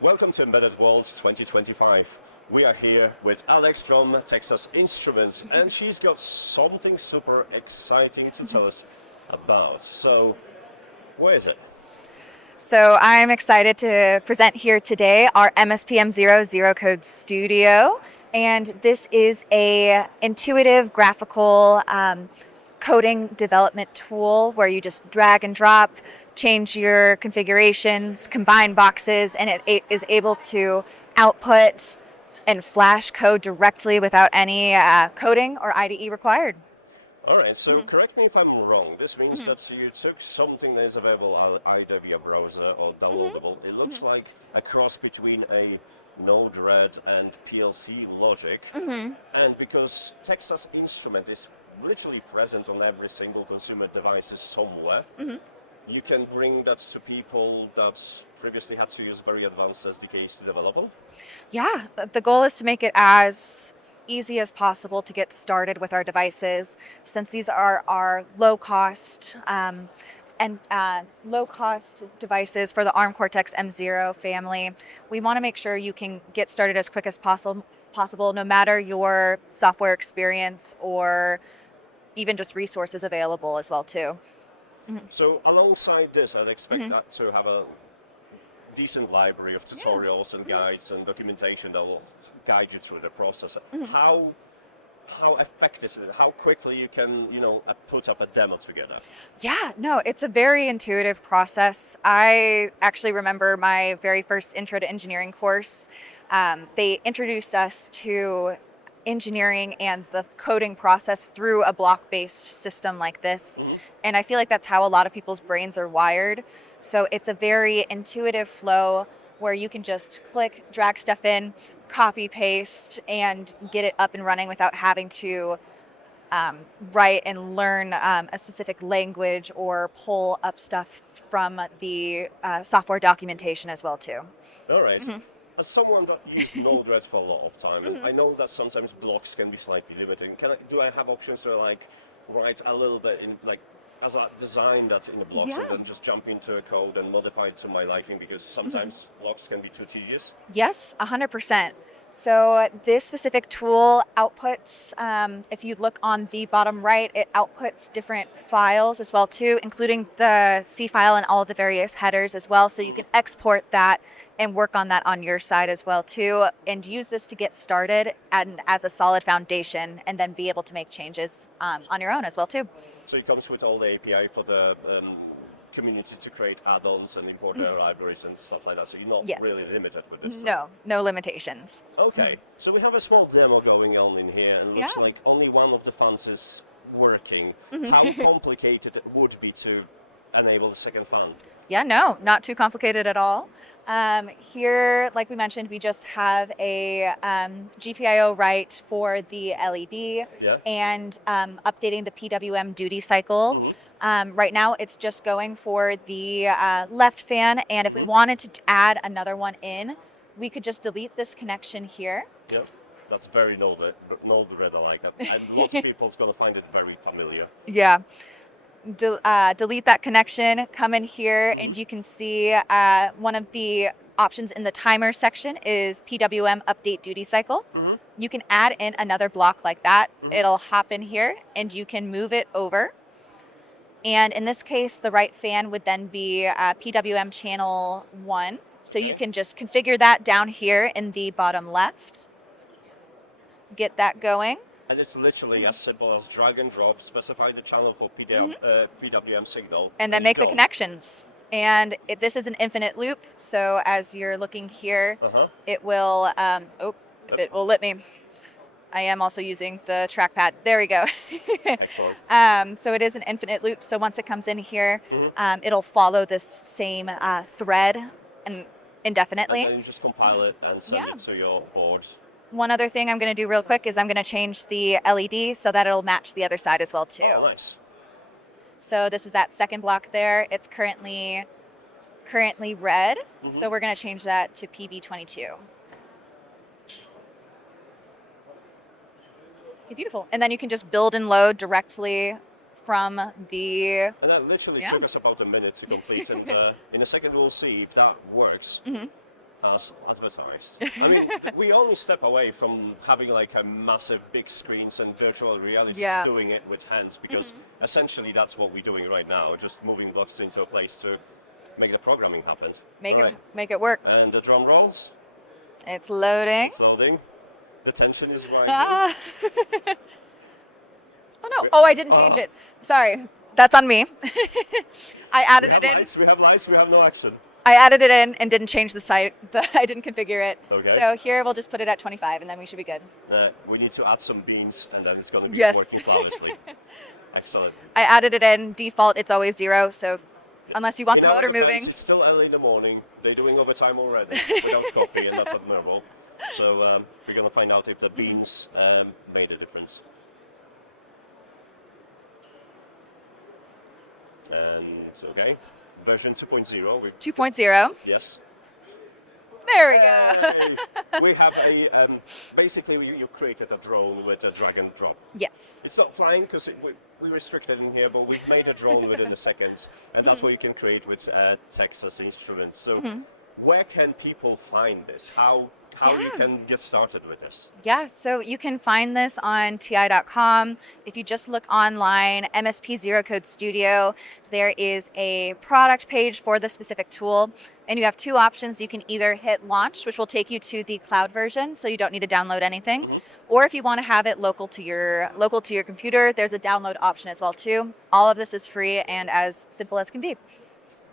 Welcome to Embedded World 2025. We are here with Alex from Texas Instruments, and she's got something super exciting to tell us about. So, where is it? So I'm excited to present here today our MSPM0 Zero Code Studio, and this is a intuitive graphical coding development tool where you just drag and drop, change your configurations, combine boxes, and it is able to output and flash code directly without any coding or IDE required. All right, so correct me if I'm wrong. This means that you took something that is available either via browser or downloadable. It looks like a cross between a Node-RED and PLC logic. And because Texas Instrument is literally present on every single consumer devices somewhere, you can bring that to people that previously had to use very advanced SDKs to develop on. Yeah, the goal is to make it as easy as possible to get started with our devices, since these are our low-cost devices for the ARM Cortex-M0 family. We want to make sure you can get started as quick as possible, no matter your software experience or even just resources available as well too. So alongside this, I'd expect that to have a decent library of tutorials and guides and documentation that will guide you through the process. How effective is it? How quickly you can, put up a demo together? Yeah, no, it's a very intuitive process. I actually remember my very first Intro to Engineering course. They introduced us to engineering and the coding process through a block-based system like this. And I feel like that's how a lot of people's brains are wired. So it's a very intuitive flow where you can just click, drag stuff in, copy, paste, and get it up and running without having to write and learn a specific language or pull up stuff from the software documentation as well too. All right. As someone that used Node-RED for a lot of time, and I know that sometimes blocks can be slightly limiting, do I have options to write a little bit in as I design that in the blocks and then just jump into a code and modify it to my liking, because sometimes blocks can be too tedious? Yes, 100%. So this specific tool outputs, if you look on the bottom right, it outputs different files as well too, including the C file and all of the various headers as well. So you can export that and work on that on your side as well too, and use this to get started and as a solid foundation, and then be able to make changes on your own as well too. So it comes with all the API for the community to create add-ons and import their libraries and stuff like that. So you're not really limited with this stuff. No limitations. Okay, so we have a small demo going on in here, and it looks like only one of the fans is working. How complicated it would be to enable the second fan? Yeah, no, not too complicated at all. Here, like we mentioned, we just have a GPIO write for the LED and updating the PWM duty cycle. Right now, it's just going for the left fan, and if we wanted to add another one in, we could just delete this connection here. Yep, that's very Node-RED, I like that. And lots of people are going to find it very familiar. Yeah. Delete that connection, come in here, and you can see one of the options in the timer section is PWM update duty cycle. You can add in another block like that. It'll hop in here, and you can move it over. And in this case, the right fan would then be PWM channel 1. So you can just configure that down here in the bottom left. Get that going. And it's literally as simple as drag and drop, specify the channel for PWM signal. And then make the connections. And this is an infinite loop, so as you're looking here, it will, it will let me. I am also using the trackpad. There we go. Excellent. So it is an infinite loop, so once it comes in here, it'll follow this same thread and indefinitely. And then you just compile it and send it to your board. One other thing I'm going to do real quick is I'm going to change the LED so that it'll match the other side as well too. Oh, nice. So this is that second block there. It's currently red, so we're going to change that to PB22. Okay, beautiful. And then you can just build and load directly from the... And that literally took us about a minute to complete, and in a second we'll see if that works. as advertised. I mean, we only step away from having like a massive big screens and virtual reality to doing it with hands, because essentially that's what we're doing right now, just moving blocks into a place to make the programming happen. Make it work. And the drum rolls. It's loading. It's loading. The tension is rising. Oh no! Oh, I didn't change it. Sorry, that's on me. I added. We have lights. We have lights. We have no action. I added it in and didn't change the site. I didn't configure it. Okay. So here we'll just put it at 25, and then we should be good. We need to add some beans, and then it's going to be working flawlessly. Excellent. I added it in. Default, it's always 0. So unless you want the motor moving. In our defense, it's still early in the morning. They're doing overtime already without coffee, and that's admirable. So we're going to find out if the beans made a difference. And okay, version 2.0. 2.0. Yes. There we go. We have a basically you created a drone with a drag and drop. Yes. It's not flying because we restricted in here, but we've made a drone within a second, and that's what you can create with Texas Instruments. So where can people find this? How you can get started with this? Yeah, so you can find this on ti.com. If you just look online, MSP0 Code Studio, there is a product page for the specific tool, and you have two options. You can either hit launch, which will take you to the cloud version, so you don't need to download anything, or if you want to have it local to your computer, there's a download option as well too. All of this is free and as simple as can be.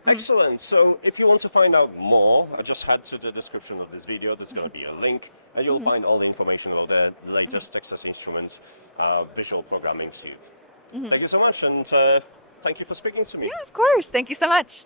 Excellent. So if you want to find out more, just head to the description of this video. There's going to be a link, and you'll find all the information about the latest Texas Instruments visual programming suite. Thank you so much, and thank you for speaking to me. Yeah, of course. Thank you so much.